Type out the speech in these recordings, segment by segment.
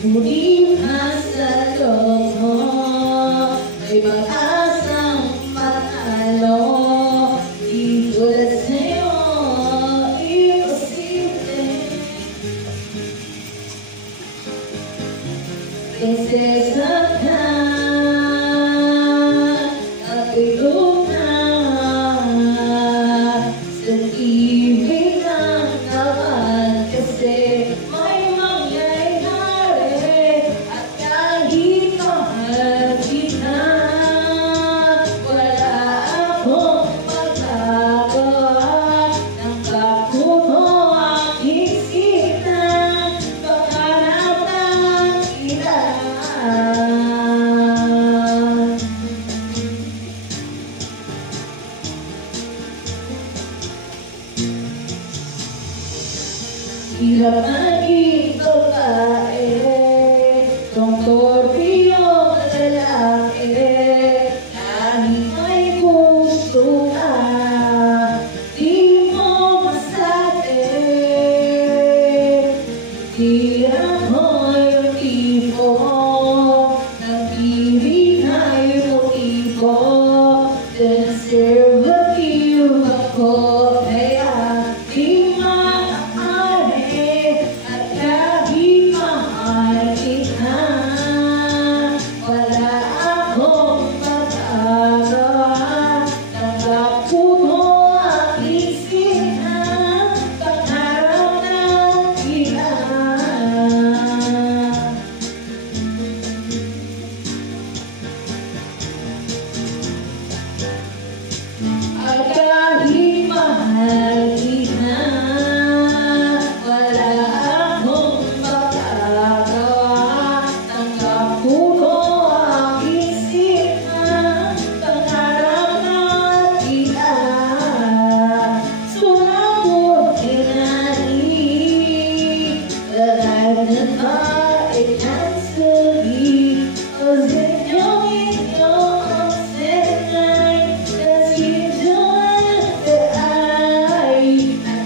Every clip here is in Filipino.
Ngunit nasa loob mo may pag-asang matalo. Di tulad sa'yo, imposible. Prinsesa ka at ilog na sa ibig ng naman. Kasi may mangyayari at kahit mahal kita, wala akong magagawa. Nang bakit mo aking sinang pagharap ng kita. Hirap maging babae, kung torpiyong lalaki, kahit may gusto ka, di mo masabi. Di ako yung tipo ng ibigay mo tipo, conservative ako, kaya di maaari at kahit mahal kita, wala akong magagawa. Tanggap ko aking sinang pagharap ng kita. At kahit mahal kita, wala akong magagawa. Tanggap ko aking sinang pagharap ng kita. Sumabot kinali, lalanan ba inansagi, o zinyo ang senay,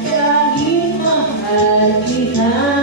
kahit mahal kita.